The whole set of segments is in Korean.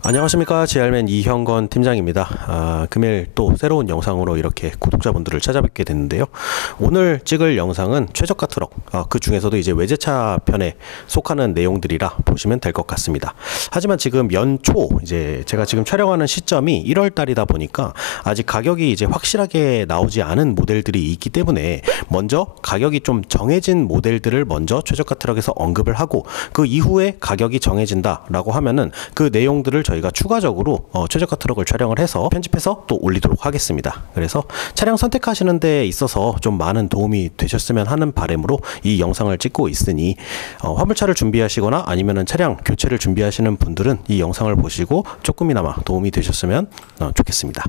안녕하십니까, GR맨 이형건 팀장입니다. 금일 또 새로운 영상으로 이렇게 구독자분들을 찾아뵙게 됐는데요. 오늘 찍을 영상은 최저가 트럭, 그 중에서도 이제 외제차 편에 속하는 내용들이라 보시면 될 것 같습니다. 하지만 지금 연초, 이제 제가 지금 촬영하는 시점이 1월 달이다 보니까 아직 가격이 이제 확실하게 나오지 않은 모델들이 있기 때문에 먼저 가격이 좀 정해진 모델들을 먼저 최저가 트럭에서 언급을 하고, 그 이후에 가격이 정해진다라고 하면은 그 내용들을 저희가 추가적으로 최저가 트럭을 촬영을 해서 편집해서 또 올리도록 하겠습니다. 그래서 차량 선택하시는 데 있어서 좀 많은 도움이 되셨으면 하는 바람으로 이 영상을 찍고 있으니, 화물차를 준비하시거나 아니면은 차량 교체를 준비하시는 분들은 이 영상을 보시고 조금이나마 도움이 되셨으면 좋겠습니다.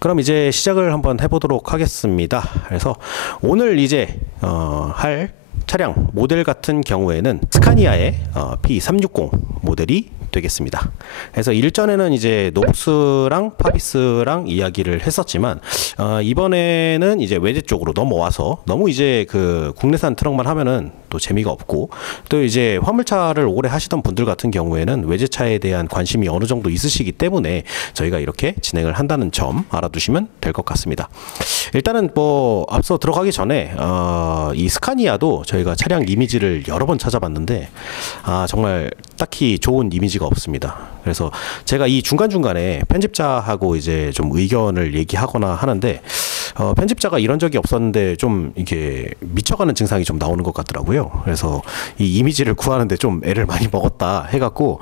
그럼 이제 시작을 한번 해보도록 하겠습니다. 그래서 오늘 이제 할 차량 모델 같은 경우에는 스카니아의 P360 모델이 되겠습니다. 그래서 일전에는 이제 노브스랑 파비스랑 이야기를 했었지만, 이번에는 이제 외제 쪽으로 넘어와서 너무 이제 그 국내산 트럭만 하면은 또 재미가 없고, 또 이제 화물차를 오래 하시던 분들 같은 경우에는 외제차에 대한 관심이 어느 정도 있으시기 때문에 저희가 이렇게 진행을 한다는 점 알아두시면 될 것 같습니다. 일단은 뭐 앞서 들어가기 전에 이 스카니아도 저희가 차량 이미지를 여러 번 찾아봤는데 정말 딱히 좋은 이미지가 없습니다. 그래서 제가 이 중간중간에 편집자하고 이제 좀 의견을 얘기하거나 하는데, 편집자가 이런 적이 없었는데 좀 이게 미쳐가는 증상이 좀 나오는 것 같더라고요. 그래서 이 이미지를 구하는데 좀 애를 많이 먹었다 해갖고,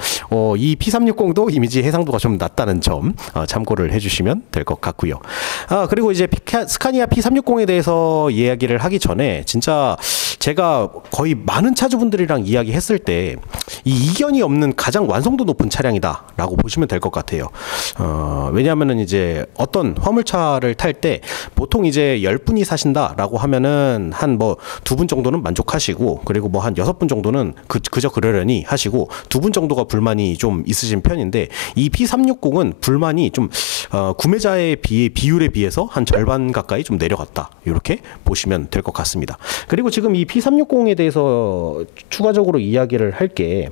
이 P360도 이미지 해상도가 좀 낮다는 점 참고를 해주시면 될 것 같고요. 그리고 이제 스카니아 P360에 대해서 이야기를 하기 전에, 진짜 제가 거의 많은 차주분들이랑 이야기했을 때 이 이견이 없는 가장 완성도 높은 차량이다 라고 보시면 될 것 같아요. 왜냐하면은 이제 어떤 화물차를 탈 때 보통 이제 10분이 사신다 라고 하면은 한 뭐 2분 정도는 만족하시고, 그리고 뭐 한 6분 정도는 그저 그러려니 하시고, 2분 정도가 불만이 좀 있으신 편인데, 이 P360은 불만이 좀 구매자의 비율에 비해서 한 절반 가까이 좀 내려갔다, 이렇게 보시면 될 것 같습니다. 그리고 지금 이 P360에 대해서 추가적으로 이야기를 할게,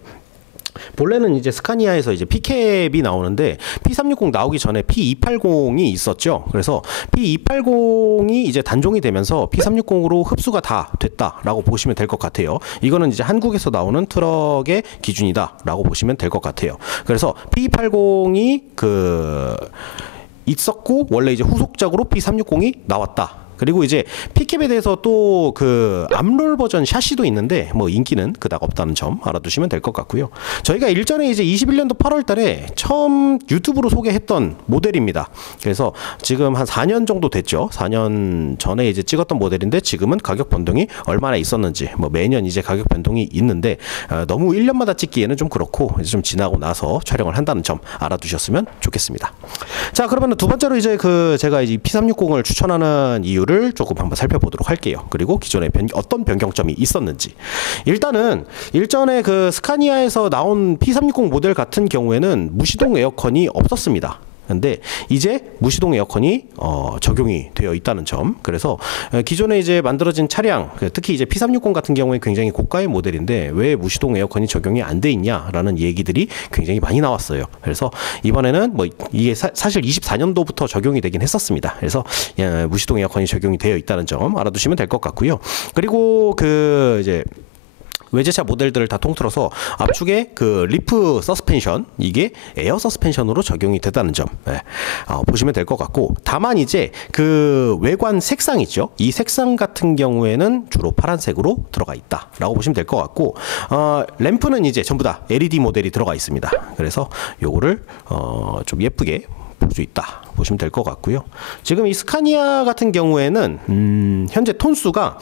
본래는 이제 스카니아에서 이제 P캡이 나오는데, P360 나오기 전에 P280이 있었죠. 그래서 P280이 이제 단종이 되면서 P360으로 흡수가 다 됐다라고 보시면 될 것 같아요. 이거는 이제 한국에서 나오는 트럭의 기준이다라고 보시면 될 것 같아요. 그래서 P280이 있었고, 원래 이제 후속작으로 P360이 나왔다. 그리고 이제 P캡에 대해서 또 그 암롤 버전 샤시도 있는데 뭐 인기는 그닥 없다는 점 알아두시면 될 것 같고요. 저희가 일전에 이제 21년도 8월 달에 처음 유튜브로 소개했던 모델입니다. 그래서 지금 한 4년 정도 됐죠. 4년 전에 이제 찍었던 모델인데, 지금은 가격 변동이 얼마나 있었는지, 뭐 매년 이제 가격 변동이 있는데 너무 1년마다 찍기에는 좀 그렇고, 이제 좀 지나고 나서 촬영을 한다는 점 알아두셨으면 좋겠습니다. 자, 그러면 두 번째로 이제 제가 이제 P360을 추천하는 이유를 조금 한번 살펴보도록 할게요. 그리고 기존에 어떤 변경점이 있었는지. 일단은 일전에 그 스카니아에서 나온 P360 모델 같은 경우에는 무시동 에어컨이 없었습니다. 근데 이제 무시동 에어컨이 적용이 되어 있다는 점. 그래서 기존에 이제 만들어진 차량, 특히 이제 P360 같은 경우에 굉장히 고가의 모델인데 왜 무시동 에어컨이 적용이 안 돼 있냐라는 얘기들이 굉장히 많이 나왔어요. 그래서 이번에는 뭐 이게 사실 24년도부터 적용이 되긴 했었습니다. 그래서 무시동 에어컨이 적용이 되어 있다는 점 알아두시면 될 것 같고요. 그리고 이제 외제차 모델들을 다 통틀어서 앞축에 그 리프 서스펜션, 이게 에어 서스펜션으로 적용이 됐다는 점 보시면 될 것 같고, 다만 이제 그 외관 색상 있죠. 이 색상 같은 경우에는 주로 파란색으로 들어가 있다라고 보시면 될 것 같고, 램프는 이제 전부 다 LED 모델이 들어가 있습니다. 그래서 요거를 좀 예쁘게 볼 수 있다 보시면 될 것 같고요. 지금 이 스카니아 같은 경우에는 현재 톤수가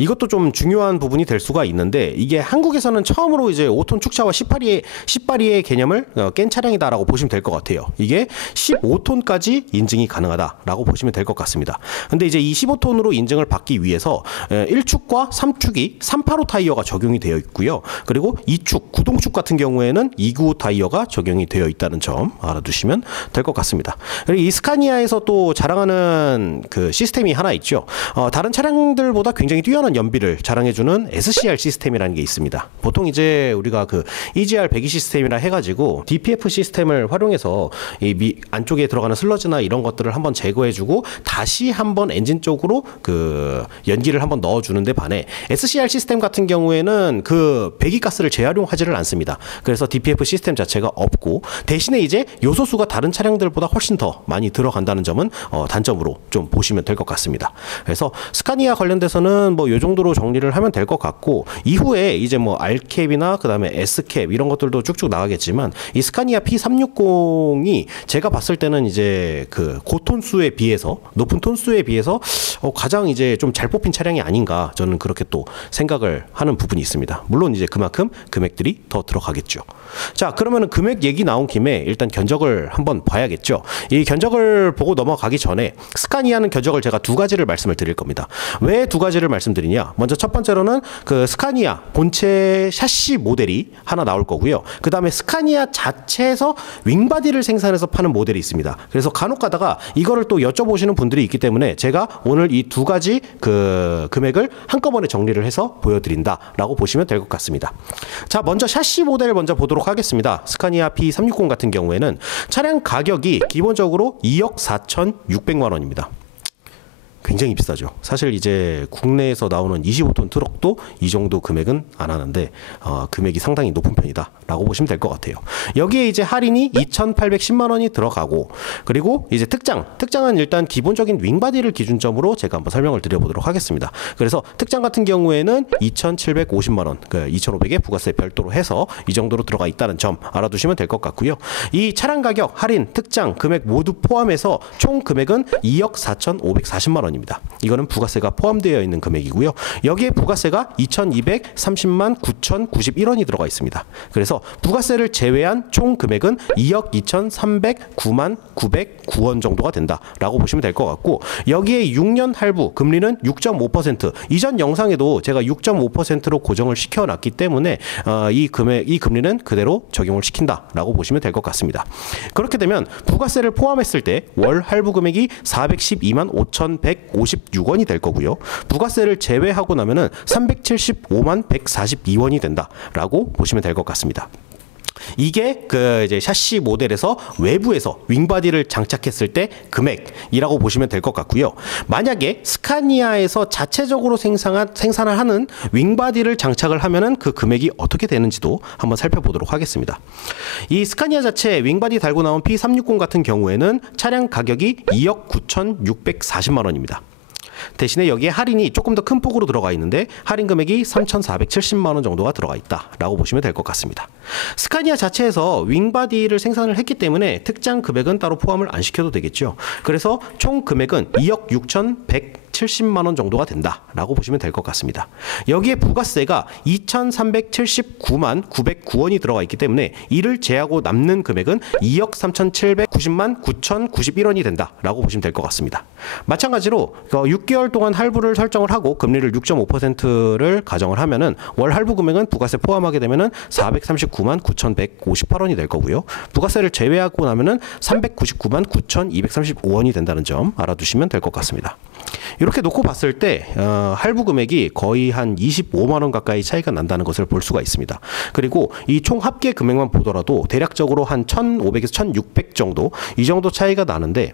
이것도 좀 중요한 부분이 될 수가 있는데 이게 한국에서는 처음으로 이제 5톤 축차와 10바리의 개념을 깬 차량이다라고 보시면 될 것 같아요. 이게 15톤까지 인증이 가능하다라고 보시면 될 것 같습니다. 근데 이제 이 15톤으로 인증을 받기 위해서 1축과 3축이 385 타이어가 적용이 되어 있고요. 그리고 2축, 구동축 같은 경우에는 295 타이어가 적용이 되어 있다는 점 알아두시면 될 것 같습니다. 그리고 이 스카니아에서 또 자랑하는 그 시스템이 하나 있죠. 다른 차량들보다 굉장히 뛰어난 연비를 자랑해주는 SCR 시스템이라는 게 있습니다. 보통 이제 우리가 그 EGR 배기 시스템이라 해가지고 DPF 시스템을 활용해서 이 안쪽에 들어가는 슬러지나 이런 것들을 한번 제거해주고 다시 한번 엔진 쪽으로 그 연기를 한번 넣어주는데 반해 SCR 시스템 같은 경우에는 그 배기가스를 재활용하지를 않습니다. 그래서 DPF 시스템 자체가 없고 대신에 이제 요소수가 다른 차량들보다 훨씬 더 많이 들어간다는 점은 단점으로 좀 보시면 될 것 같습니다. 그래서 스카니아 관련돼서는 뭐 요 정도로 정리를 하면 될 것 같고 이후에 이제 뭐 R캡이나 그다음에 S캡 이런 것들도 쭉쭉 나가겠지만 이 스카니아 P360이 제가 봤을 때는 이제 그 고톤수에 비해서 높은 톤수에 비해서 가장 이제 좀 잘 뽑힌 차량이 아닌가 저는 그렇게 또 생각을 하는 부분이 있습니다. 물론 이제 그만큼 금액들이 더 들어가겠죠. 자, 그러면은 금액 얘기 나온 김에 일단 견적을 한번 봐야겠죠. 이 견적을 보고 넘어가기 전에 스카니아는 견적을 제가 두 가지를 말씀을 드릴 겁니다. 왜 두 가지를 말씀드리냐? 먼저 첫 번째로는 그 스카니아 본체 샤시 모델이 하나 나올 거고요. 그 다음에 스카니아 자체에서 윙바디를 생산해서 파는 모델이 있습니다. 그래서 간혹 가다가 이거를 또 여쭤보시는 분들이 있기 때문에 제가 오늘 이 두 가지 그 금액을 한꺼번에 정리를 해서 보여드린다라고 보시면 될 것 같습니다. 자, 먼저 샤시 모델 먼저 보도록 하겠습니다. 스카니아 P360 같은 경우에는 차량 가격이 기본적으로 2억 4,600만 원입니다. 굉장히 비싸죠. 사실 이제 국내에서 나오는 25톤 트럭도 이 정도 금액은 안 하는데 금액이 상당히 높은 편이다 라고 보시면 될 것 같아요. 여기에 이제 할인이 2,810만 원이 들어가고 그리고 이제 특장은 일단 기본적인 윙바디를 기준점으로 제가 한번 설명을 드려보도록 하겠습니다. 그래서 특장 같은 경우에는 2,750만 원, 2,500에 부가세 별도로 해서 이 정도로 들어가 있다는 점 알아두시면 될 것 같고요. 이 차량 가격, 할인, 특장, 금액 모두 포함해서 총 금액은 2억 4,540만 원 입니다. 이거는 부가세가 포함되어 있는 금액이고요. 여기에 부가세가 2,230만 9,091원이 들어가 있습니다. 그래서 부가세를 제외한 총 금액은 2억 2,309만 909원 정도가 된다라고 보시면 될 것 같고 여기에 6년 할부 금리는 6.5% 이전 영상에도 제가 6.5%로 고정을 시켜놨기 때문에 이 금리는 그대로 적용을 시킨다라고 보시면 될 것 같습니다. 그렇게 되면 부가세를 포함했을 때 월 할부 금액이 412만 5,156원이 될 거고요. 부가세를 제외하고 나면은 375만 142원이 된다라고 보시면 될 것 같습니다. 이게 그 이제 샤시 모델에서 외부에서 윙바디를 장착했을 때 금액이라고 보시면 될 것 같고요. 만약에 스카니아에서 자체적으로 생산을 하는 윙바디를 장착을 하면은 그 금액이 어떻게 되는지도 한번 살펴보도록 하겠습니다. 이 스카니아 자체 윙바디 달고 나온 P360 같은 경우에는 차량 가격이 2억 9,640만 원입니다. 대신에 여기에 할인이 조금 더 큰 폭으로 들어가 있는데 할인 금액이 3,470만 원 정도가 들어가 있다라고 보시면 될 것 같습니다. 스카니아 자체에서 윙바디를 생산을 했기 때문에 특장 금액은 따로 포함을 안 시켜도 되겠죠. 그래서 총 금액은 2억 6,170만 원 정도가 된다라고 보시면 될 것 같습니다. 여기에 부가세가 2,379만 909원이 들어가 있기 때문에 이를 제하고 남는 금액은 2억 3,790만 9,091원이 된다라고 보시면 될 것 같습니다. 마찬가지로 6개월 동안 할부를 설정을 하고 금리를 6.5%를 가정을 하면은 월 할부 금액은 부가세 포함하게 되면은 439만 9,158원이 될 거고요. 부가세를 제외하고 나면은 399만 9,235원이 된다는 점 알아두시면 될 것 같습니다. 이렇게 놓고 봤을 때 할부 금액이 거의 한 25만 원 가까이 차이가 난다는 것을 볼 수가 있습니다. 그리고 이 총 합계 금액만 보더라도 대략적으로 한 1,500에서 1,600 정도 이 정도 차이가 나는데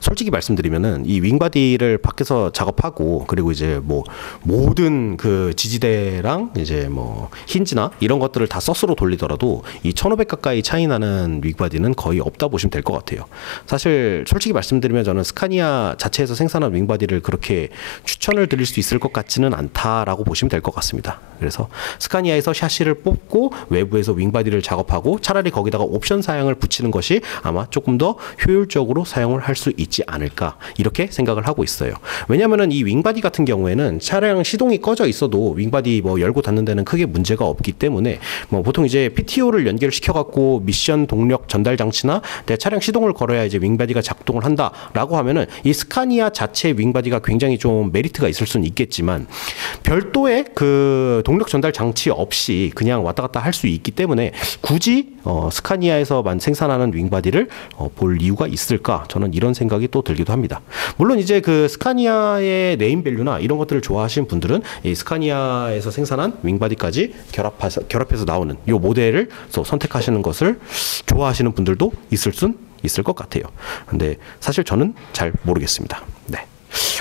솔직히 말씀드리면은 이 윙바디를 밖에서 작업하고 그리고 이제 뭐 모든 그 지지대랑 이제 뭐 힌지나 이런 것들을 다 서스로 돌리더라도 이 1,500 가까이 차이 나는 윙바디는 거의 없다 보시면 될 것 같아요. 사실 솔직히 말씀드리면 저는 스카니아 자체에서 생산한 윙바디를 그렇게 추천을 드릴 수 있을 것 같지는 않다라고 보시면 될 것 같습니다. 그래서 스카니아에서 샤시를 뽑고 외부에서 윙바디를 작업하고 차라리 거기다가 옵션 사양을 붙이는 것이 아마 조금 더 효율적으로 사용을 할 수 있지 않을까 이렇게 생각을 하고 있어요. 왜냐하면은 이 윙바디 같은 경우에는 차량 시동이 꺼져 있어도 윙바디 뭐 열고 닫는 데는 크게 문제가 없기 때문에 뭐 보통 이제 PTO를 연결시켜 갖고 미션 동력 전달 장치나 내 차량 시동을 걸어야 이제 윙바디가 작동을 한다라고 하면은 이 스카니아 자체 윙바디가 굉장히 좀 메리트가 있을 수는 있겠지만 별도의 그 동력 전달 장치 없이 그냥 왔다 갔다 할 수 있기 때문에 굳이 스카니아에서만 생산하는 윙바디를 볼 이유가 있을까? 저는 이런 생각이 또 들기도 합니다. 물론 이제 그 스카니아의 네임밸류나 이런 것들을 좋아하시는 분들은 이 스카니아에서 생산한 윙바디까지 결합해서 나오는 이 모델을 선택하시는 것을 좋아하시는 분들도 있을 것 같아요. 근데 사실 저는 잘 모르겠습니다. 네.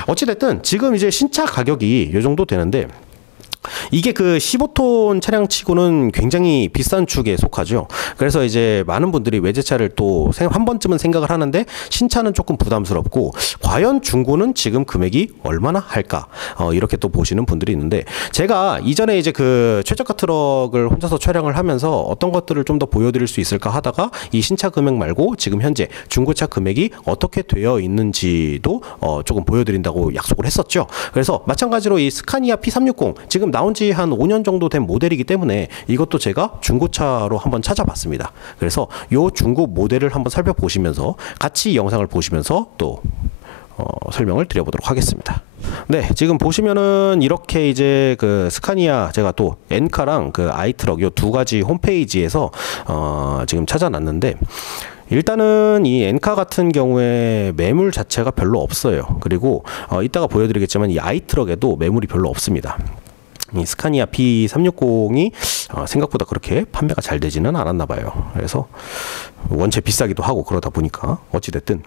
어찌됐든 지금 이제 신차 가격이 이 정도 되는데 이게 그 15톤 차량 치고는 굉장히 비싼 축에 속하죠. 그래서 이제 많은 분들이 외제차를 또 한 번쯤은 생각을 하는데 신차는 조금 부담스럽고 과연 중고는 지금 금액이 얼마나 할까? 이렇게 또 보시는 분들이 있는데 제가 이전에 이제 그 최저가 트럭을 혼자서 촬영을 하면서 어떤 것들을 좀 더 보여드릴 수 있을까 하다가 이 신차 금액 말고 지금 현재 중고차 금액이 어떻게 되어 있는지도 조금 보여드린다고 약속을 했었죠. 그래서 마찬가지로 이 스카니아 P360 지금 나온 지 한 5년 정도 된 모델이기 때문에 이것도 제가 중고차로 한번 찾아봤습니다. 그래서 요 중고 모델을 한번 살펴보시면서 같이 영상을 보시면서 또 설명을 드려보도록 하겠습니다. 네, 지금 보시면은 이렇게 이제 그 스카니아 제가 또 엔카랑 그 아이트럭 요 두 가지 홈페이지에서 지금 찾아놨는데 일단은 이 엔카 같은 경우에 매물 자체가 별로 없어요. 그리고 이따가 보여드리겠지만 이 아이트럭에도 매물이 별로 없습니다. 이 스카니아 P360이 생각보다 그렇게 판매가 잘 되지는 않았나 봐요. 그래서 원체 비싸기도 하고 그러다 보니까 어찌됐든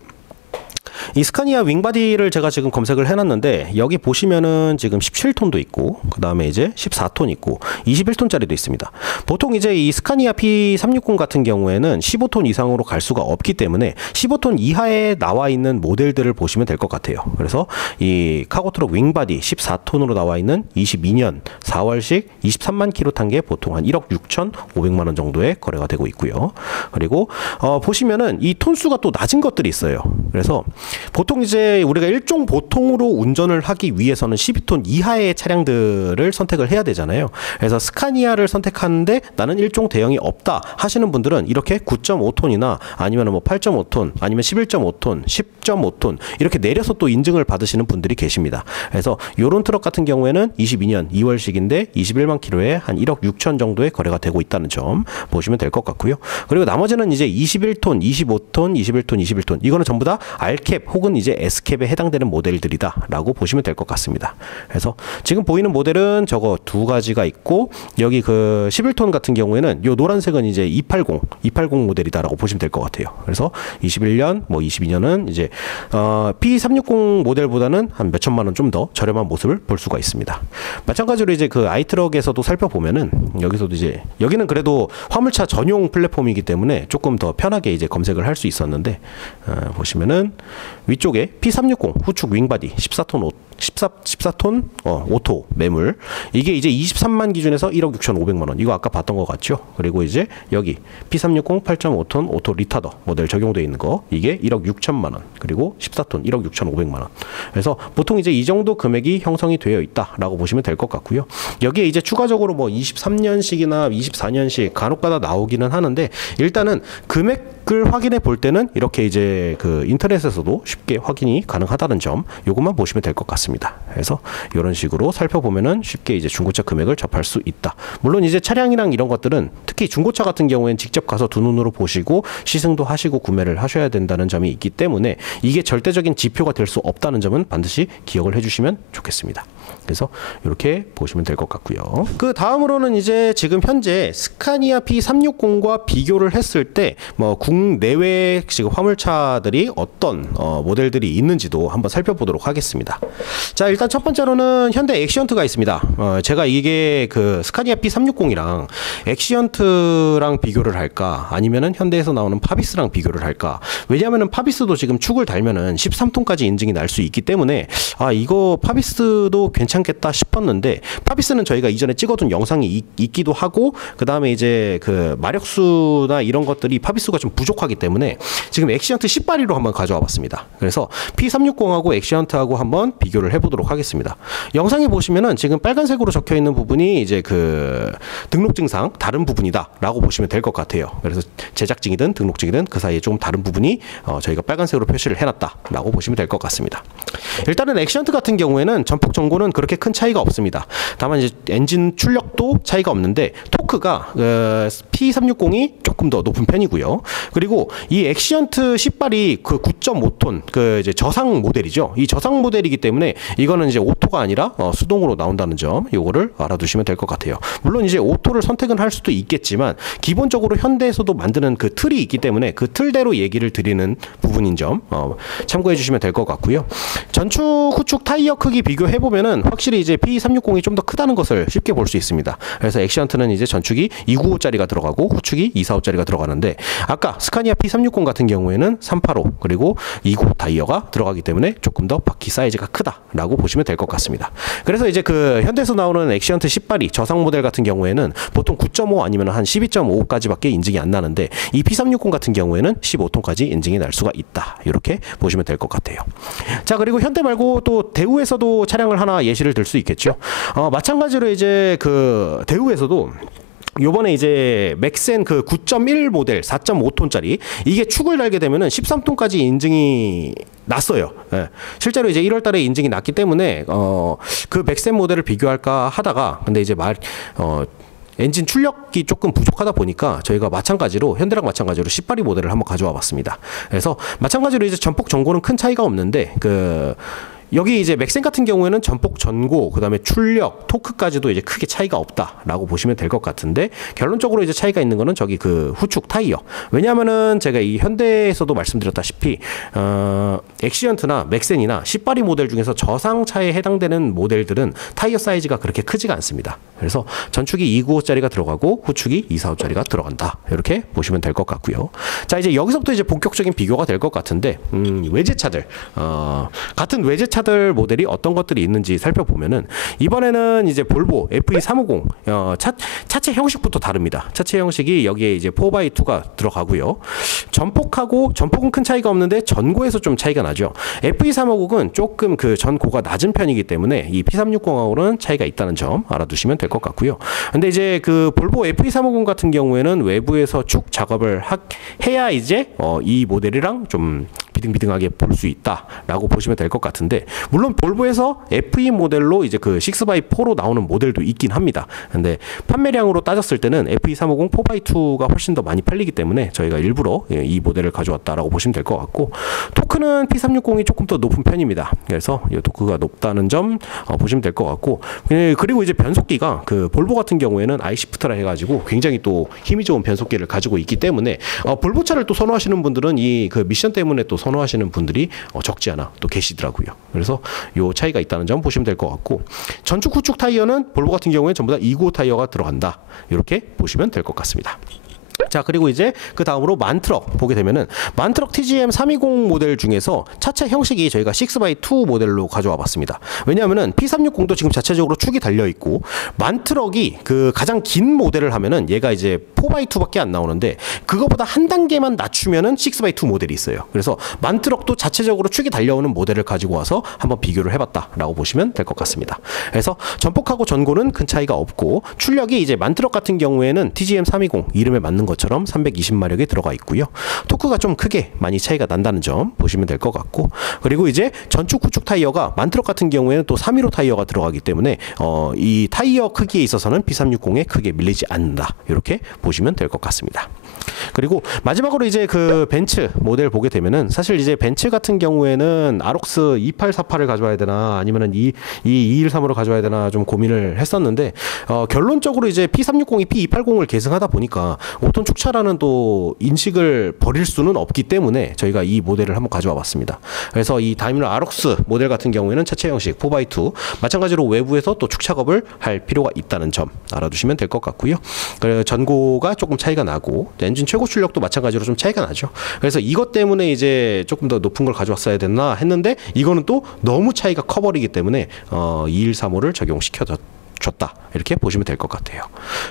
이 스카니아 윙바디를 제가 지금 검색을 해놨는데 여기 보시면은 지금 17톤도 있고 그 다음에 이제 14톤 있고 21톤짜리도 있습니다. 보통 이제 이 스카니아 P360 같은 경우에는 15톤 이상으로 갈 수가 없기 때문에 15톤 이하에 나와 있는 모델들을 보시면 될 것 같아요. 그래서 이 카고트럭 윙바디 14톤으로 나와 있는 22년 4월식 23만 킬로 탄 게 보통 한 1억 6,500만 원 정도에 거래가 되고 있고요. 그리고 보시면은 이 톤수가 또 낮은 것들이 있어요. 그래서 보통 이제 우리가 일종 보통으로 운전을 하기 위해서는 12톤 이하의 차량들을 선택을 해야 되잖아요. 그래서 스카니아를 선택하는데 나는 일종 대형이 없다 하시는 분들은 이렇게 9.5톤이나 아니면 뭐 8.5톤 아니면 11.5톤 10.5톤 이렇게 내려서 또 인증을 받으시는 분들이 계십니다. 그래서 요런 트럭 같은 경우에는 22년 2월식인데 21만 킬로에 한 1억 6천 정도의 거래가 되고 있다는 점 보시면 될 것 같고요. 그리고 나머지는 이제 21톤 25톤 21톤 21톤 이거는 전부 다 R캡 혹은 이제 S캡에 해당되는 모델들이다 라고 보시면 될 것 같습니다. 그래서 지금 보이는 모델은 저거 두 가지가 있고 여기 그 11톤 같은 경우에는 요 노란색은 이제 280 모델이다 라고 보시면 될 것 같아요. 그래서 21년 뭐 22년은 이제 P360 모델보다는 한 몇천만 원 좀 더 저렴한 모습을 볼 수가 있습니다. 마찬가지로 이제 그 아이트럭에서도 살펴보면은 여기서도 이제 여기는 그래도 화물차 전용 플랫폼이기 때문에 조금 더 편하게 이제 검색을 할 수 있었는데 보시면은 위쪽에 P360 후축 윙바디 14톤 오토 매물 이게 이제 23만 기준에서 1억 6,500만 원 이거 아까 봤던 것 같죠. 그리고 이제 여기 P360 8.5톤 오토 리타더 모델 적용되어 있는 거 이게 1억 6천만 원 그리고 14톤 1억 6,500만 원 그래서 보통 이제 이 정도 금액이 형성이 되어 있다라고 보시면 될 것 같고요. 여기에 이제 추가적으로 뭐 23년식이나 24년식 간혹가다 나오기는 하는데 일단은 금액을 확인해 볼 때는 이렇게 이제 그 인터넷에서도 쉽게 확인이 가능하다는 점 요것만 보시면 될 것 같습니다. 그래서 이런 식으로 살펴보면은 쉽게 이제 중고차 금액을 접할 수 있다. 물론 이제 차량이랑 이런 것들은 특히 중고차 같은 경우에는 직접 가서 두 눈으로 보시고 시승도 하시고 구매를 하셔야 된다는 점이 있기 때문에 이게 절대적인 지표가 될 수 없다는 점은 반드시 기억을 해주시면 좋겠습니다. 그래서 이렇게 보시면 될 것 같고요. 그 다음으로는 이제 지금 현재 스카니아 P360과 비교를 했을 때 뭐 국내외 지금 화물차들이 어떤 모델들이 있는지도 한번 살펴보도록 하겠습니다. 자, 일단 첫 번째로는 현대 엑시언트가 있습니다. 제가 이게 그 스카니아 P360이랑 엑시언트랑 비교를 할까 아니면은 현대에서 나오는 파비스랑 비교를 할까. 왜냐하면은 파비스도 지금 축을 달면은 13톤까지 인증이 날 수 있기 때문에 이거 파비스도 괜찮겠다 싶었는데, 파비스는 저희가 이전에 찍어둔 영상이 있기도 하고, 그 다음에 이제 그 마력수나 이런 것들이 파비스가 좀 부족하기 때문에 지금 엑시언트 10발이로 한번 가져와 봤습니다. 그래서 P360하고 엑시언트하고 한번 비교를 해보도록 하겠습니다. 영상에 보시면은 지금 빨간색으로 적혀 있는 부분이 이제 그 등록증상 다른 부분이다 라고 보시면 될 것 같아요. 그래서 제작증이든 등록증이든 그 사이에 조금 다른 부분이 저희가 빨간색으로 표시를 해놨다 라고 보시면 될 것 같습니다. 일단은 엑시언트 같은 경우에는 전폭 전고는 그렇게 큰 차이가 없습니다. 다만 이제 엔진 출력도 차이가 없는데, 토크가 P360이 조금 더 높은 편이고요. 그리고 이 엑시언트 10발이 그 9.5톤 그 이제 저상 모델이죠. 이 저상 모델이기 때문에 이거는 이제 오토가 아니라 수동으로 나온다는 점, 요거를 알아두시면 될 것 같아요. 물론 이제 오토를 선택은 할 수도 있겠지만 기본적으로 현대에서도 만드는 그 틀이 있기 때문에 그 틀대로 얘기를 드리는 부분인 점 참고해 주시면 될 것 같고요. 전축 후축 타이어 크기 비교해 보면은 확실히 이제 P360이 좀 더 크다는 것을 쉽게 볼 수 있습니다. 그래서 엑시언트는 이제 전축이 295짜리가 들어가고 후축이 245짜리가 들어가는데, 아까 스카니아 P360 같은 경우에는 385 그리고 295 타이어가 들어가기 때문에 조금 더 바퀴 사이즈가 크다라고 보시면 될 것 같습니다. 그래서 이제 그 현대에서 나오는 엑시언트 10발이 저상 모델 같은 경우에는 보통 9.5 아니면 한 12.5까지밖에 인증이 안 나는데, 이 P360 같은 경우에는 15톤까지 인증이 날 수가 있다. 이렇게 보시면 될 것 같아요. 자, 그리고 현대 말고 또 대우에서도 차량을 하나 예시를 들 수 있겠죠. 마찬가지로 이제 그 대우에서도 요번에 이제 맥센 그 9.1 모델 4.5톤짜리 이게 축을 달게 되면은 13톤까지 인증이 났어요. 예. 실제로 이제 1월 달에 인증이 났기 때문에 그 맥센 모델을 비교할까 하다가, 근데 이제 엔진 출력이 조금 부족하다 보니까 저희가 마찬가지로 현대랑 마찬가지로 10발이 모델을 한번 가져와 봤습니다. 그래서 마찬가지로 이제 전폭 전고는 큰 차이가 없는데, 여기 이제 맥센 같은 경우에는 전폭 전고, 그다음에 출력, 토크까지도 이제 크게 차이가 없다라고 보시면 될 것 같은데, 결론적으로 이제 차이가 있는 거는 저기 그 후축 타이어. 왜냐하면은 제가 이 현대에서도 말씀드렸다시피 엑시언트나 맥센이나 10발이 모델 중에서 저상차에 해당되는 모델들은 타이어 사이즈가 그렇게 크지가 않습니다. 그래서 전축이 295짜리가 들어가고 후축이 245짜리가 들어간다. 이렇게 보시면 될 것 같고요. 자, 이제 여기서부터 이제 본격적인 비교가 될 것 같은데, 외제차들 같은 외제차 모델이 어떤 것들이 있는지 살펴보면은, 이번에는 이제 볼보 FE350 차체 형식부터 다릅니다. 차체 형식이 여기에 이제 4x2가 들어가고요. 전폭은 큰 차이가 없는데 전고에서 좀 차이가 나죠. FE350은 조금 그 전고가 낮은 편이기 때문에 이 P360하고는 차이가 있다는 점 알아두시면 될 것 같고요. 근데 이제 그 볼보 FE350 같은 경우에는 외부에서 축 작업을 해야 이제 이 모델이랑 좀 비등비등하게 볼 수 있다라고 보시면 될 것 같은데, 물론 볼보에서 FE 모델로 이제 그 6x4로 나오는 모델도 있긴 합니다. 근데 판매량으로 따졌을 때는 FE350 4x2가 훨씬 더 많이 팔리기 때문에 저희가 일부러 이 모델을 가져왔다라고 보시면 될 것 같고, 토크는 P360이 조금 더 높은 편입니다. 그래서 이 토크가 높다는 점 보시면 될 것 같고, 그리고 이제 변속기가 그 볼보 같은 경우에는 아이시프트라 해가지고 굉장히 또 힘이 좋은 변속기를 가지고 있기 때문에 볼보 차를 또 선호하시는 분들은 이 그 미션 때문에 또 선호하시는 분들이 적지 않아 또 계시더라고요. 그래서 요 차이가 있다는 점 보시면 될 것 같고, 전축 후축 타이어는 볼보 같은 경우에 전부 다 295 타이어가 들어간다. 이렇게 보시면 될 것 같습니다. 자, 그리고 이제 그 다음으로 만트럭 보게 되면은, 만트럭 TGM 320 모델 중에서 차체 형식이 저희가 6x2 모델로 가져와 봤습니다. 왜냐하면은 P360도 지금 자체적으로 축이 달려 있고, 만트럭이 그 가장 긴 모델을 하면은 얘가 이제 4x2밖에 안 나오는데, 그거보다 한 단계만 낮추면은 6x2 모델이 있어요. 그래서 만트럭도 자체적으로 축이 달려오는 모델을 가지고 와서 한번 비교를 해봤다라고 보시면 될 것 같습니다. 그래서 전폭하고 전고는 큰 차이가 없고, 출력이 이제 만트럭 같은 경우에는 TGM 320 이름에 맞는 것처럼 320마력이 들어가 있고요. 토크가 좀 크게 많이 차이가 난다는 점 보시면 될 것 같고, 그리고 이제 전축 후축 타이어가 만트럭 같은 경우에는 또 315 타이어가 들어가기 때문에 이 타이어 크기에 있어서는 P360에 크게 밀리지 않는다. 이렇게 보시면 될 것 같습니다. 그리고 마지막으로 이제 그 벤츠 모델 보게 되면은, 사실 이제 벤츠 같은 경우에는 아록스 2848을 가져와야 되나 아니면은 213으로 가져와야 되나 좀 고민을 했었는데, 결론적으로 이제 P360이 P280을 계승하다 보니까 5톤 축차라는 또 인식을 버릴 수는 없기 때문에 저희가 이 모델을 한번 가져와 봤습니다. 그래서 이 다이밀러 아록스 모델 같은 경우에는 차체 형식 4x2 마찬가지로 외부에서 또 축 작업을 할 필요가 있다는 점 알아두시면 될 것 같고요. 전고가 조금 차이가 나고 엔진 최고 출력도 마찬가지로 좀 차이가 나죠. 그래서 이것 때문에 이제 조금 더 높은 걸 가져왔어야 됐나 했는데 이거는 또 너무 차이가 커버리기 때문에 2135를 적용시켜줬다 이렇게 보시면 될 것 같아요.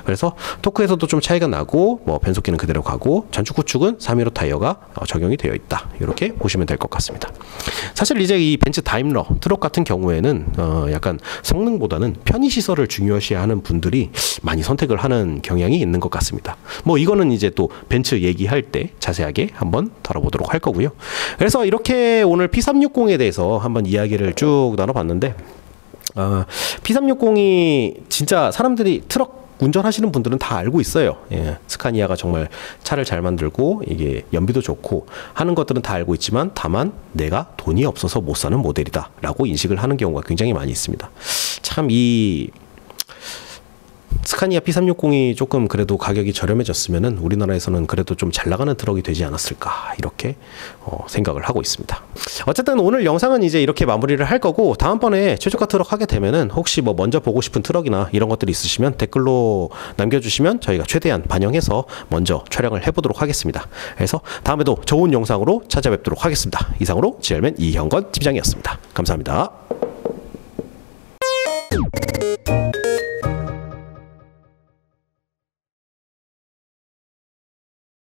그래서 토크에서도 좀 차이가 나고 뭐 변속기는 그대로 가고 전축 후축은 315 타이어가 적용이 되어 있다 이렇게 보시면 될 것 같습니다. 사실 이제 이 벤츠 다임러 트럭 같은 경우에는 약간 성능보다는 편의 시설을 중요시하는 분들이 많이 선택을 하는 경향이 있는 것 같습니다. 뭐 이거는 이제 또 벤츠 얘기할 때 자세하게 한번 다뤄보도록 할 거고요. 그래서 이렇게 오늘 P360에 대해서 한번 이야기를 쭉 나눠봤는데 P360이 진짜 사람들이 트럭 운전하시는 분들은 다 알고 있어요. 예, 스카니아가 정말 차를 잘 만들고 이게 연비도 좋고 하는 것들은 다 알고 있지만 다만 내가 돈이 없어서 못 사는 모델이다 라고 인식을 하는 경우가 굉장히 많이 있습니다. 참 이 스카니아 P360이 조금 그래도 가격이 저렴해졌으면은 우리나라에서는 그래도 좀 잘 나가는 트럭이 되지 않았을까 이렇게 생각을 하고 있습니다. 어쨌든 오늘 영상은 이제 이렇게 마무리를 할 거고 다음번에 최저가 트럭 하게 되면은 혹시 뭐 먼저 보고 싶은 트럭이나 이런 것들이 있으시면 댓글로 남겨주시면 저희가 최대한 반영해서 먼저 촬영을 해보도록 하겠습니다. 그래서 다음에도 좋은 영상으로 찾아뵙도록 하겠습니다. 이상으로 GR맨 이형건 팀장이었습니다. 감사합니다.